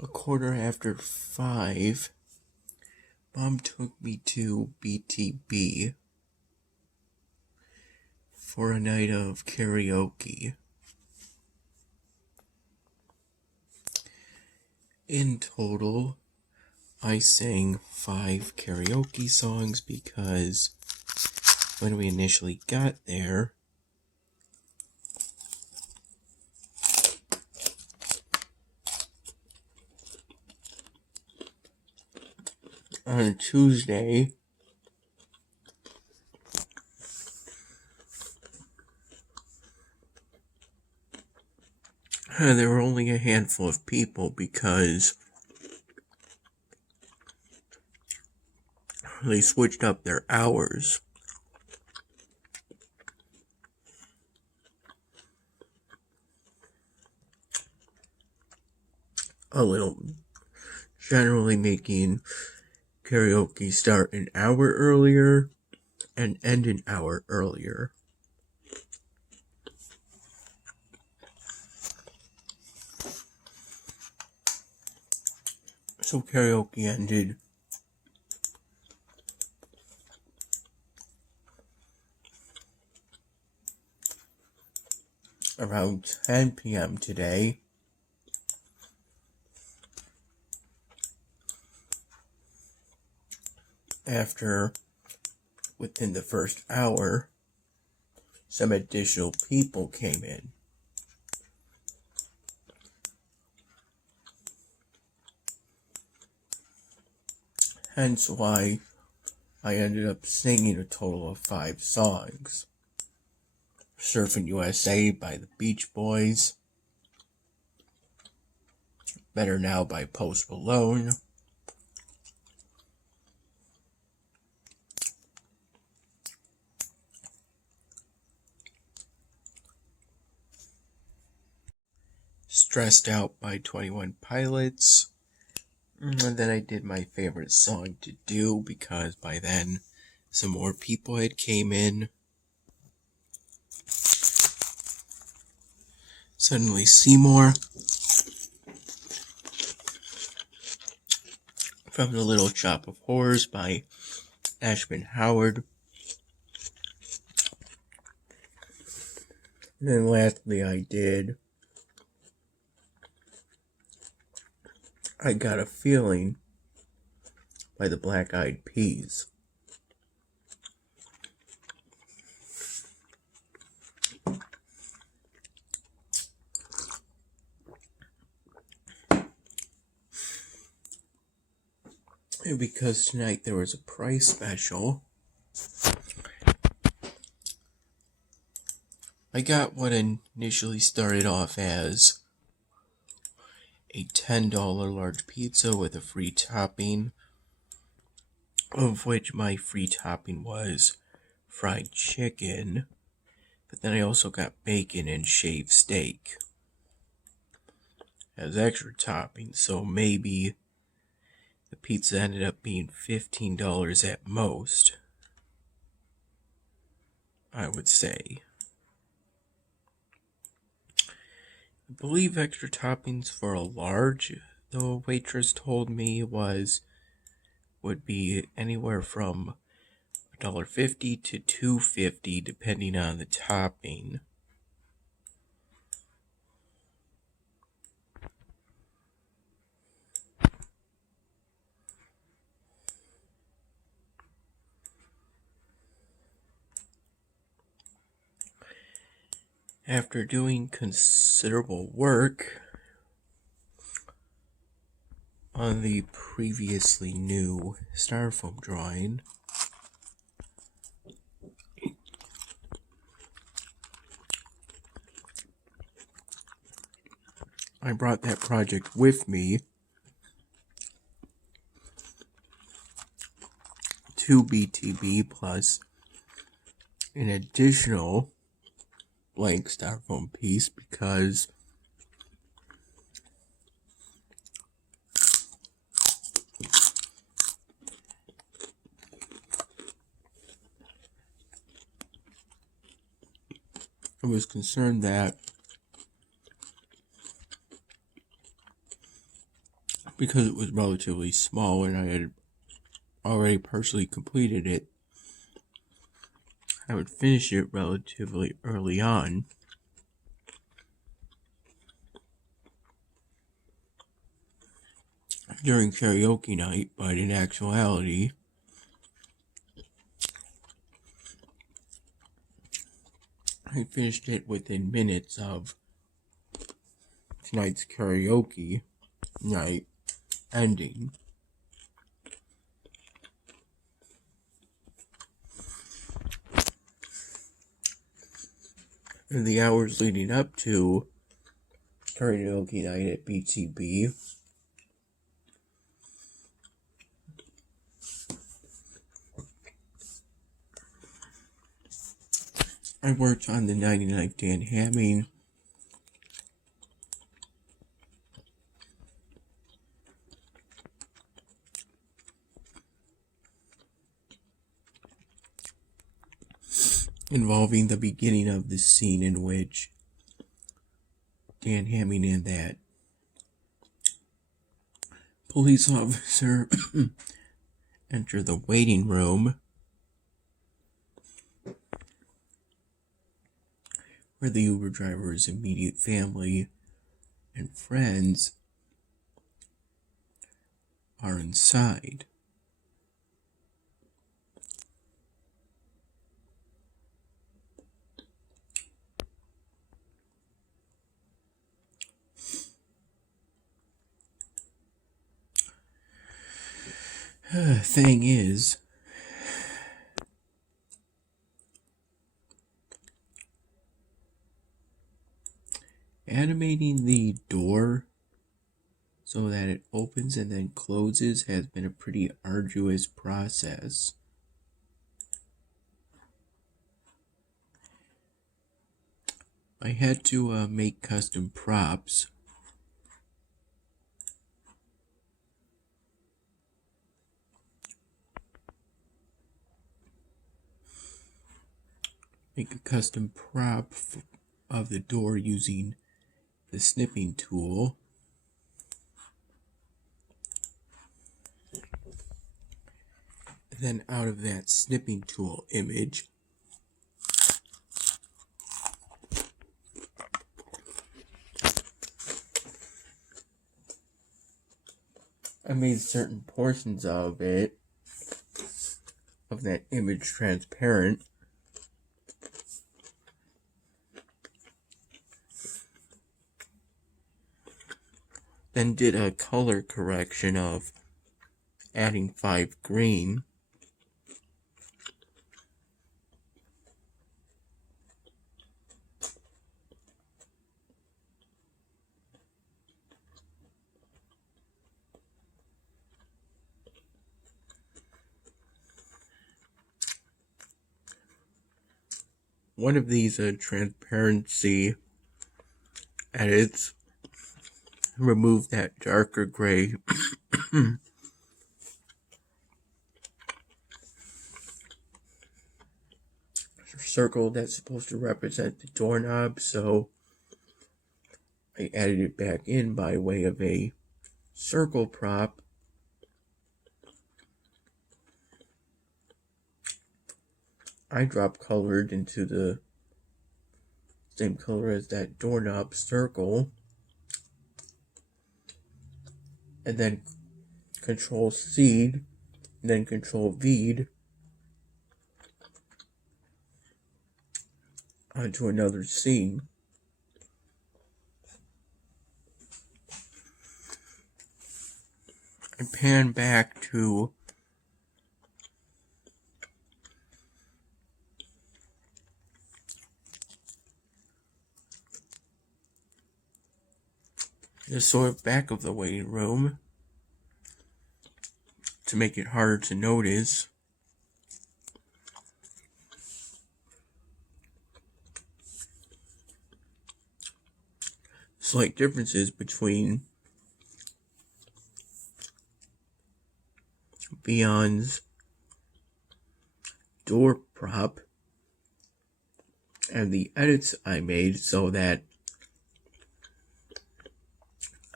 5:15, Mom took me to BTB for a night of karaoke. In total, I sang 5 karaoke songs because when we initially got there, on Tuesday, there were only a handful of people because they switched up their hours. A little, generally making karaoke start an hour earlier and end an hour earlier. So karaoke ended around 10 p.m. today. After, within the first hour, some additional people came in. Hence why I ended up singing a total of 5 songs. Surfing USA by the Beach Boys, Better Now by Post Malone, Stressed Out by 21 Pilots, and then I did my favorite song to do because by then some more people had came in. Suddenly Seymour from The Little Shop of Horrors by Ashman Howard. And then lastly I did I Got a Feeling by the Black Eyed Peas. And because tonight there was a price special, I got what initially started off as a $10 large pizza with a free topping, of which my free topping was fried chicken, but then I also got bacon and shaved steak as extra topping, so maybe the pizza ended up being $15 at most, I would say. I believe extra toppings for a large, the waitress told me, would be anywhere from $1.50 to $2.50 depending on the topping. After doing considerable work on the previously new styrofoam drawing, I brought that project with me to BTB plus an additional blank styrofoam piece because I was concerned that because it was relatively small and I had already partially completed it, I would finish it relatively early on. During karaoke night, but in actuality, I finished it within minutes of tonight's karaoke night ending. In the hours leading up to karaoke night at BTB, I worked on the 99th Dan Hamming, involving the beginning of the scene in which Dan Hamming and that police officer enter the waiting room where the Uber driver's immediate family and friends are inside. Thing is, animating the door so that it opens and then closes has been a pretty arduous process. I had to make custom props. Make a custom prop of the door using the snipping tool. Then out of that snipping tool image, I made certain portions of it, of that image, transparent. Then did a color correction of adding 5 green. One of these transparency edits removed that darker gray circle that's supposed to represent the doorknob, so I added it back in by way of a circle prop. I drop colored into the same color as that doorknob circle, and then Control C, and then Control V onto another scene. I pan back to the sort of back of the waiting room to make it harder to notice. Slight differences between Beyond's door prop and the edits I made so that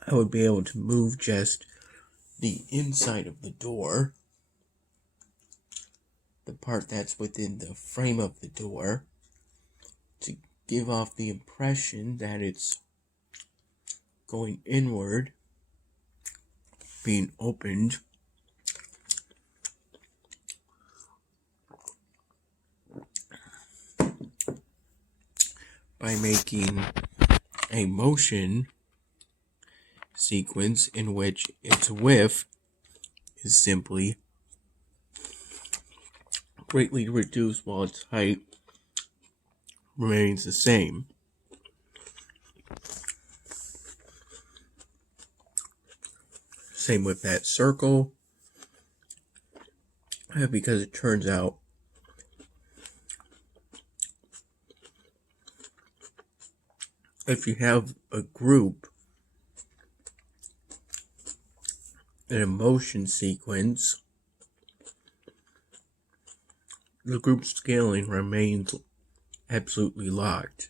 I would be able to move just the inside of the door, the part that's within the frame of the door, to give off the impression that it's going inward, being opened. By making a motion sequence in which its width is simply greatly reduced while its height remains the same. Same with that circle, because it turns out if you have a group in a motion sequence, the group scaling remains absolutely locked.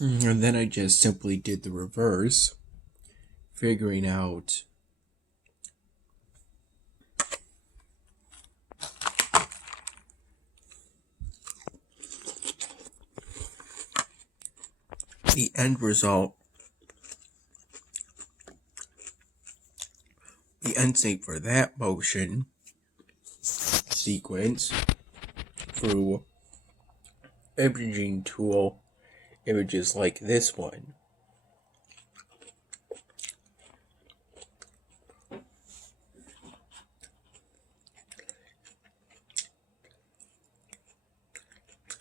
And then I just simply did the reverse, figuring out the end result, the end state for that motion sequence through imaging tool images like this one.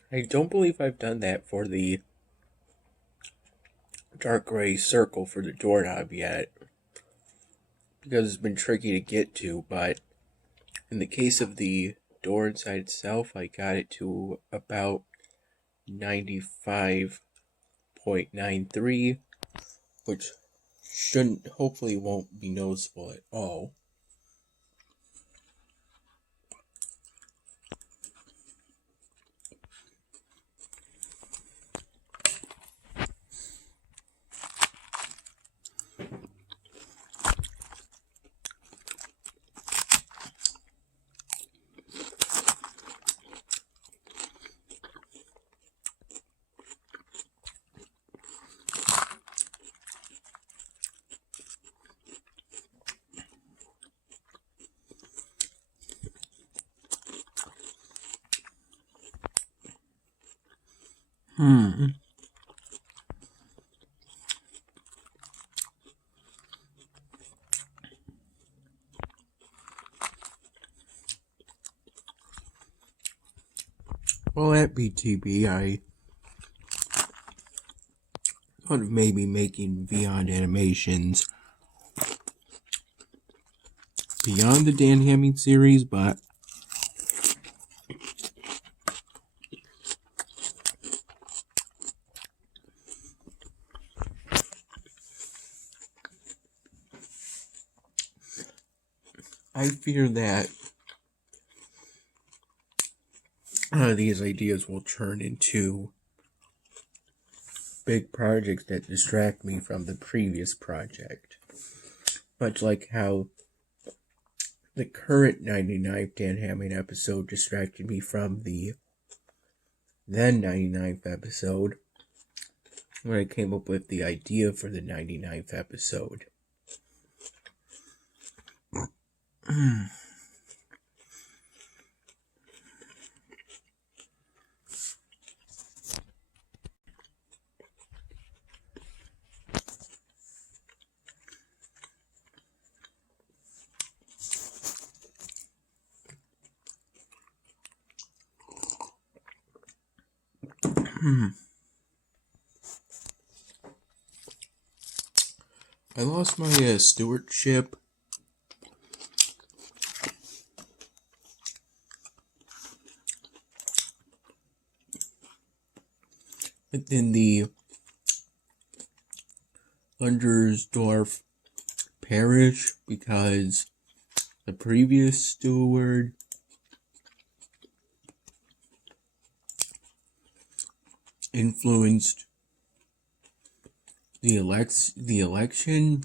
I don't believe I've done that for the dark gray circle for the doorknob yet, because it's been tricky to get to, but in the case of the door inside itself, I got it to about 95.93, which hopefully won't be noticeable at all. Well, at BTB, I thought of maybe making Beyond animations beyond the Dan Hamming series, but I fear that these ideas will turn into big projects that distract me from the previous project. Much like how the current 99th Dan Hamming episode distracted me from the then 99th episode, when I came up with the idea for the 99th episode. I lost my stewardship within the Lundersdorf parish because the previous steward influenced the election.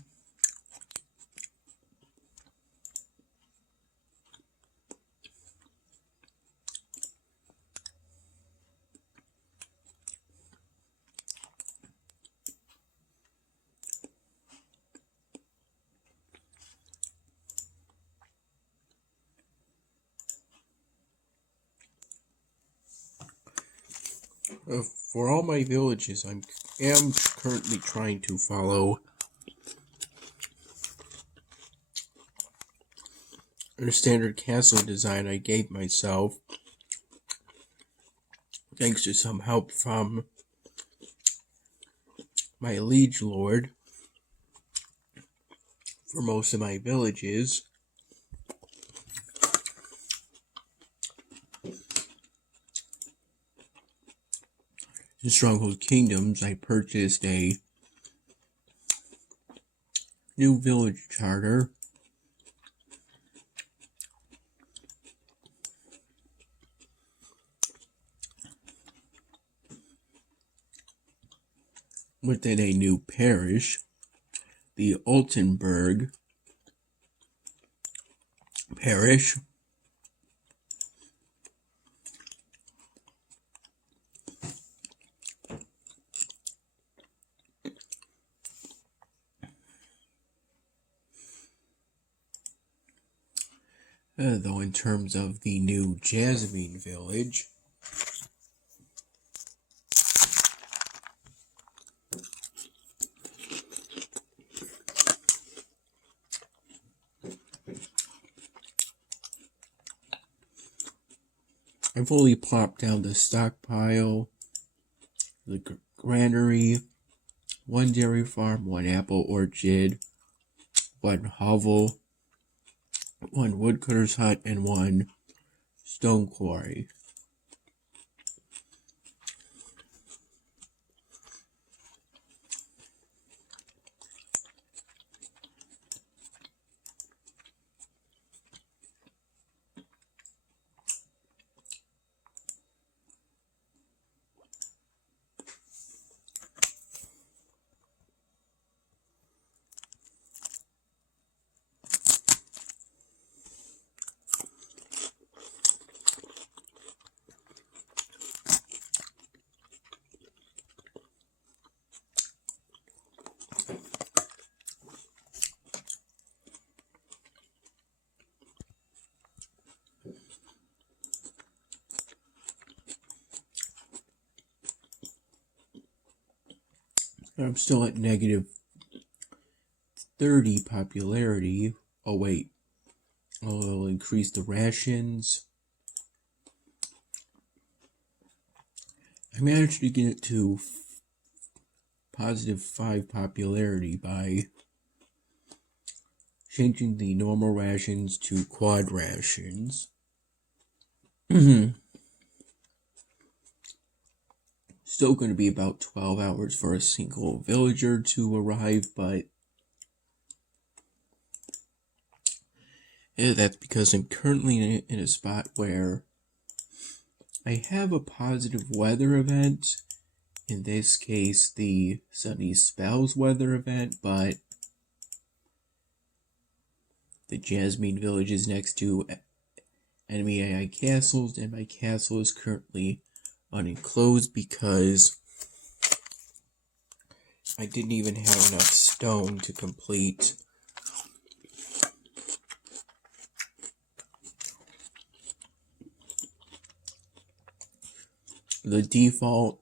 For all my villages, I am currently trying to follow a standard castle design I gave myself, thanks to some help from my liege lord for most of my villages. In Stronghold Kingdoms, I purchased a new village charter within a new parish, the Altenburg parish. Though in terms of the new Jasmine village, I fully plopped down the stockpile, the granary, one dairy farm, one apple orchard, one hovel, one woodcutter's hut, and one stone quarry. I'm still at negative 30 popularity. Oh wait, I'll increase the rations. I managed to get it to positive 5 popularity by changing the normal rations to quad rations. Still going to be about 12 hours for a single villager to arrive, but that's because I'm currently in a spot where I have a positive weather event. In this case, the Sunny Spells weather event, but the Jasmine village is next to enemy AI castles, and my castle is currently unenclosed because I didn't even have enough stone to complete the default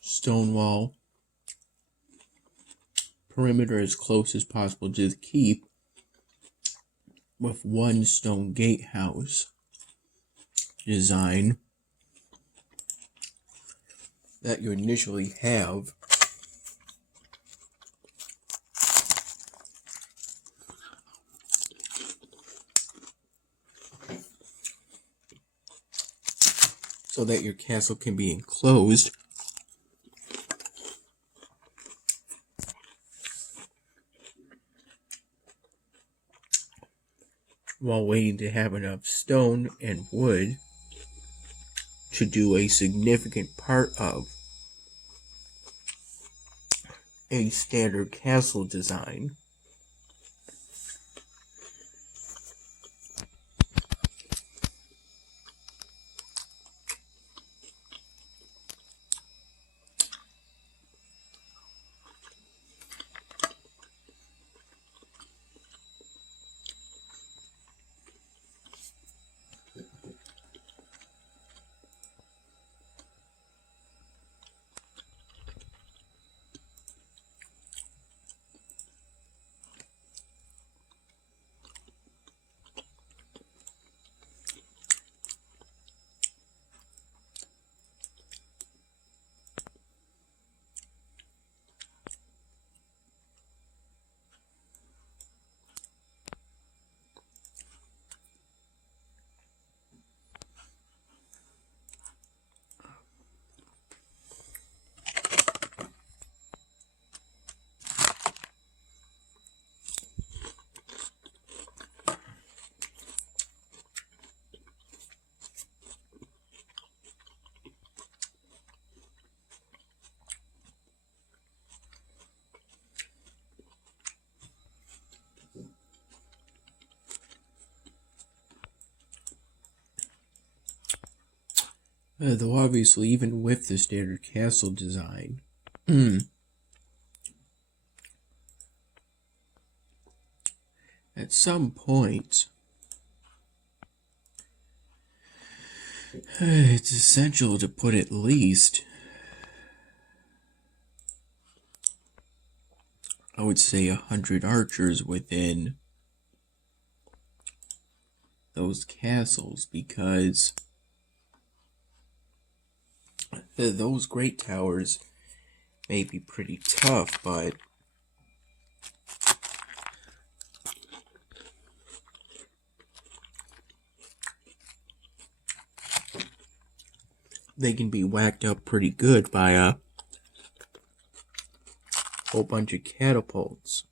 stone wall perimeter as close as possible to the keep with one stone gatehouse design that you initially have. So that your castle can be enclosed. while waiting to have enough stone and wood to do a significant part of a standard castle design. Though obviously, even with the standard castle design, at some point, it's essential to put at least, I would say, 100 archers within those castles, because those great towers may be pretty tough, but they can be whacked up pretty good by a whole bunch of catapults.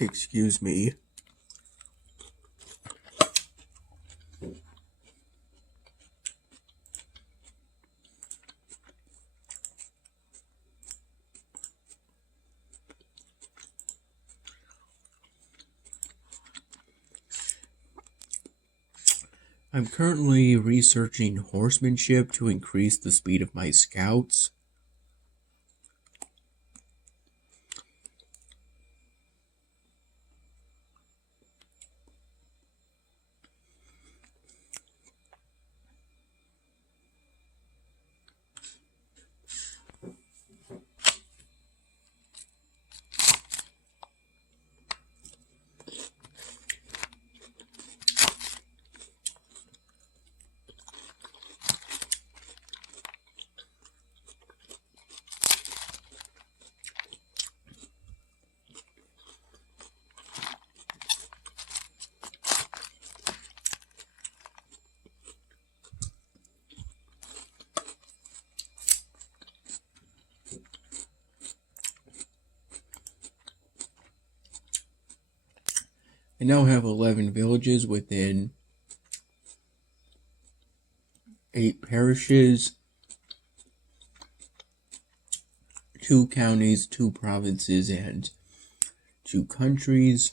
Excuse me. I'm currently researching horsemanship to increase the speed of my scouts. I now have 11 villages within 8 parishes, 2 counties, 2 provinces, and 2 countries.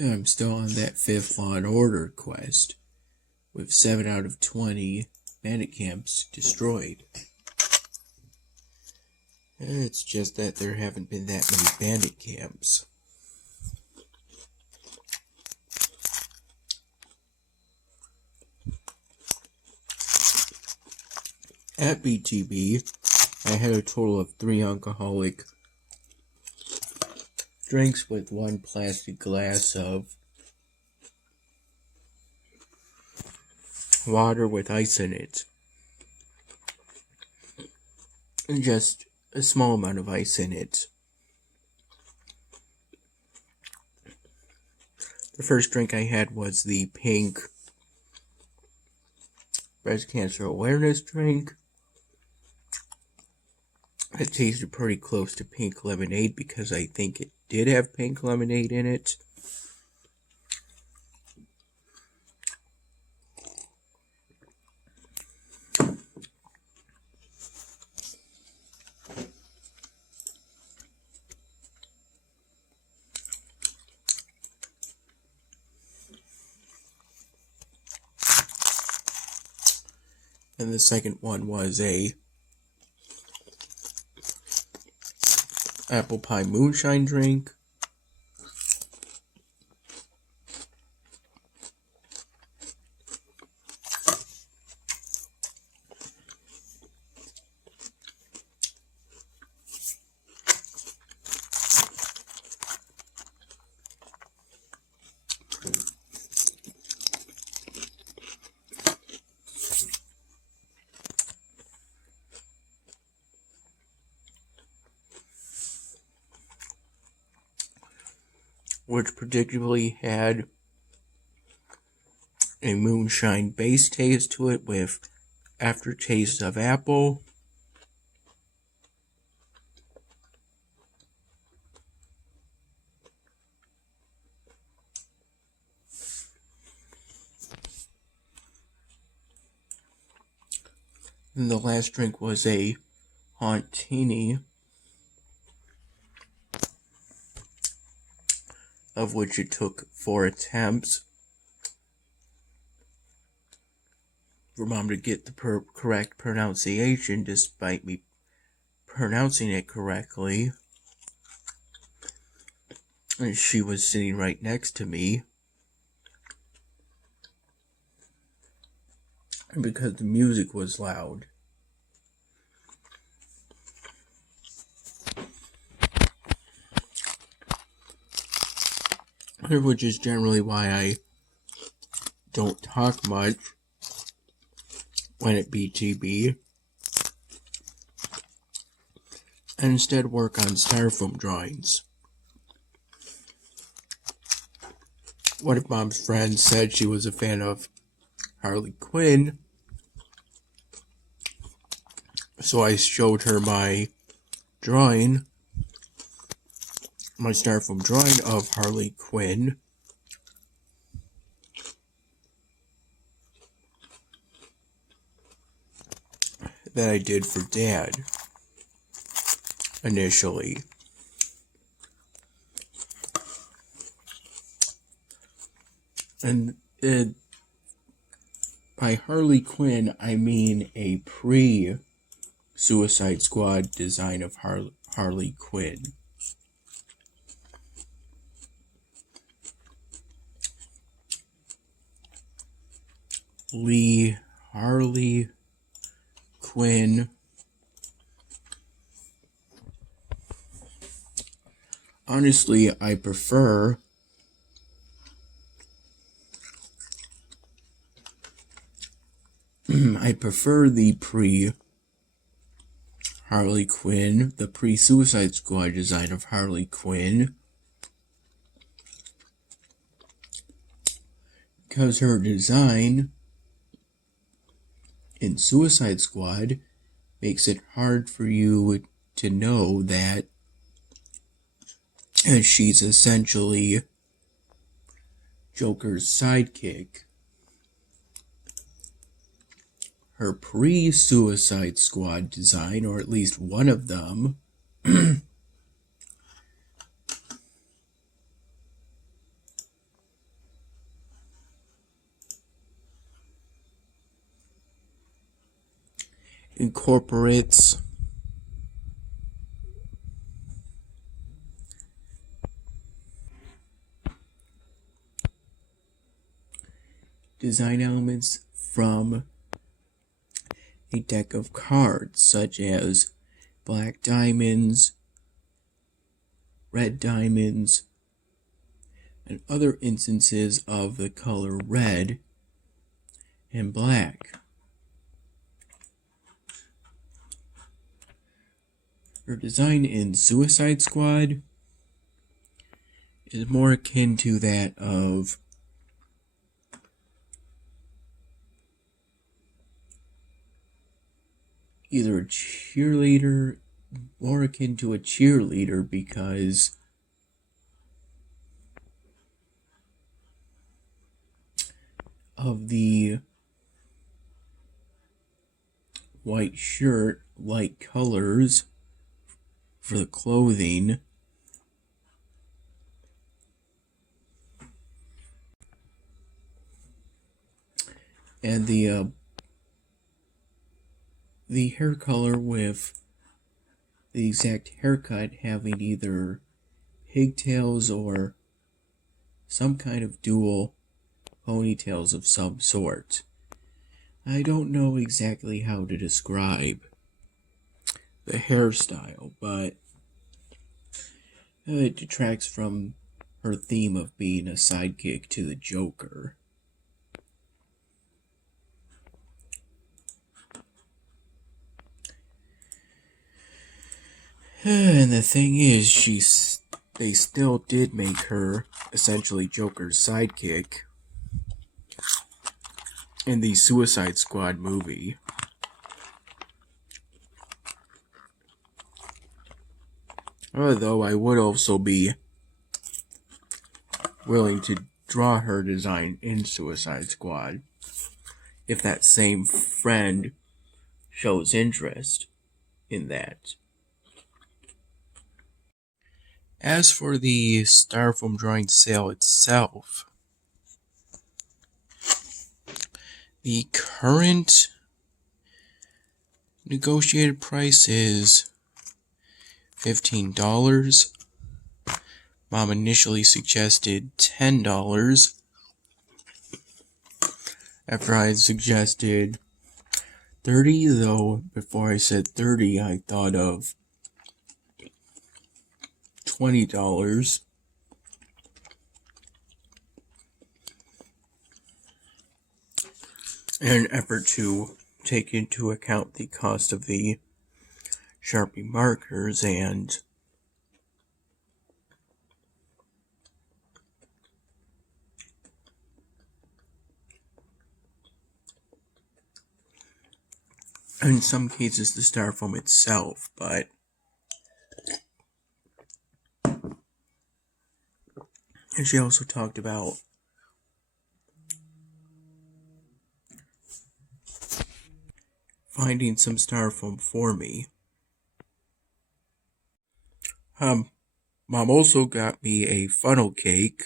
And I'm still on that 5th Law and Order quest, with 7 out of 20 bandit camps destroyed. It's just that there haven't been that many bandit camps. At BTB, I had a total of 3 alcoholic drinks with 1 plastic glass of water with ice in it. And just a small amount of ice in it. The first drink I had was the pink breast cancer awareness drink. It tasted pretty close to pink lemonade because I think it did have pink lemonade in it. And the second one was a apple pie moonshine drink. Which particularly had a moonshine base taste to it with aftertaste of apple. And the last drink was a Hauntini, of which it took 4 attempts for Mom to get the correct pronunciation, despite me pronouncing it correctly. And she was sitting right next to me. And because the music was loud. Which is generally why I don't talk much when at BTB, and instead work on styrofoam drawings. One of Mom's friends said she was a fan of Harley Quinn, so I showed her my drawing, my styrofoam drawing of Harley Quinn. That I did for Dad initially. And by Harley Quinn, I mean a pre-Suicide Squad design of Harley Quinn. Harley Quinn. Honestly, I prefer the pre-Harley Quinn, the pre-Suicide Squad design of Harley Quinn, because her design in Suicide Squad makes it hard for you to know that she's essentially Joker's sidekick. Her pre-Suicide Squad design, or at least one of them, incorporates design elements from a deck of cards such as black diamonds, red diamonds, and other instances of the color red and black. Her design in Suicide Squad is more akin to that of either a cheerleader, more akin to a cheerleader because of the white shirt, light colors for the clothing, and the hair color with the exact haircut having either pigtails or some kind of dual ponytails of some sort. I don't know exactly how to describe the hairstyle, but it detracts from her theme of being a sidekick to the Joker. And the thing is, they still did make her essentially Joker's sidekick in the Suicide Squad movie. Although I would also be willing to draw her design in Suicide Squad if that same friend shows interest in that. As for the styrofoam drawing sale itself, the current negotiated price is $15. Mom initially suggested $10. After I had suggested $30, though before I said $30, I thought of $20. In an effort to take into account the cost of the Sharpie markers and in some cases the styrofoam itself, but and she also talked about finding some styrofoam for me. Mom also got me a funnel cake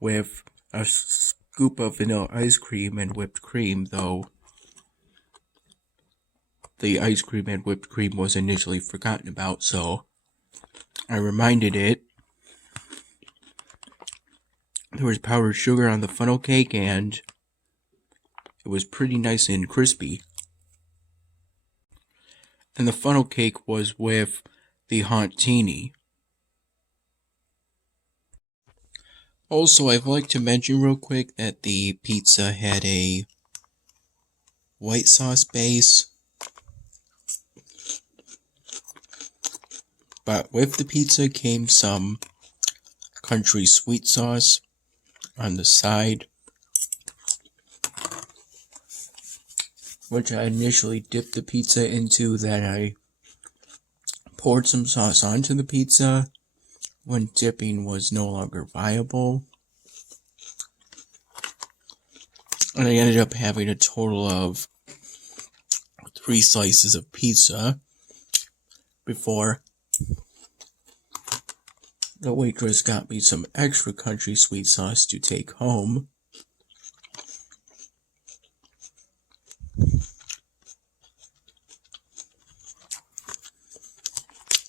with a scoop of vanilla ice cream and whipped cream, though the ice cream and whipped cream was initially forgotten about, so I reminded it. There was powdered sugar on the funnel cake, and it was pretty nice and crispy. And the funnel cake was with the Hauntini. Also, I'd like to mention real quick that the pizza had a white sauce base, but with the pizza came some country sweet sauce on the side, which I initially dipped the pizza into, that I poured some sauce onto the pizza when dipping was no longer viable. And I ended up having a total of 3 slices of pizza before the waitress got me some extra country sweet sauce to take home.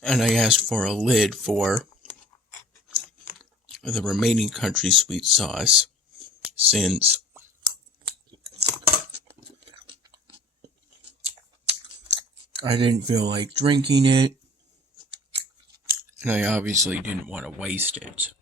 And I asked for a lid for the remaining country sweet sauce, since I didn't feel like drinking it, and I obviously didn't want to waste it.